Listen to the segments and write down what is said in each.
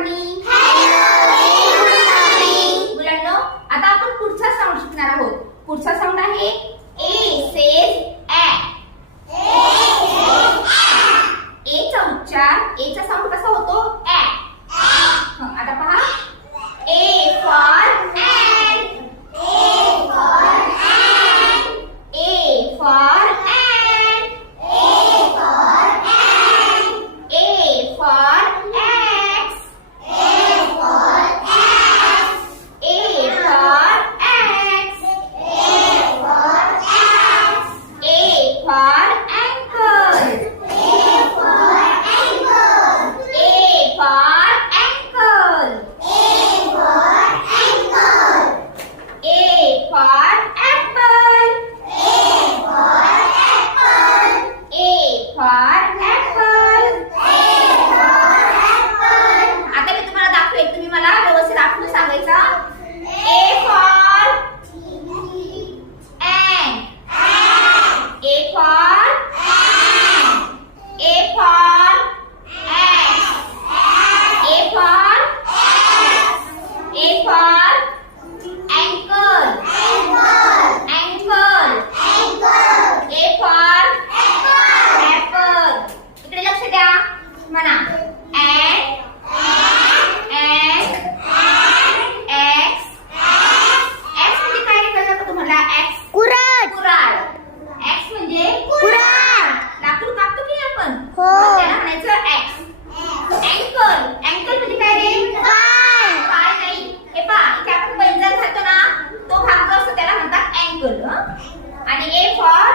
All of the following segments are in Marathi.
मॉर्निंग. मुलांनो, आता आपण पुढचा साऊंड शिकणार आहोत. पुढचा साऊंड आहे ए सेज ऍ. ए चा उच्चार, ए चा साऊंड कसा होतो? ऍ. आता पहा, A for ant. A for ant. A for ant. A for ant. A for axe. A for axe. A for axe. A for axe. A for ankle. A for ankle. A for ankle. A for ankle. A for apple. A for apple. A for apple. A for apple. आता मी तुम्हाला दाखवेन, तुम्ही मला व्यवस्थित आठवून सांगायचं. A for ant. A for A for X. A for A for ankle. Ankle. A for apple. इकडे लक्ष द्या. म्हणा and X. X म्हणजे काय रे, कळलं का तुम्हाला? X कुऱ्हाड. X म्हणजे लाकूड कापतो की नाही आपण, त्याला म्हणायचं X. अँकल. अँकल म्हणजे काय रे? पाय नाही. हे पहा, इथे आपण पैंजण घालतो ना, तो भाग जो असतो त्याला म्हणतात अँकल. आणि ए फॉर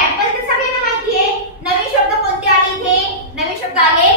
ऍपल तर सगळ्यांना माहिती आहे. नवीन शब्द कोणते आले इथे? नवीन शब्द आले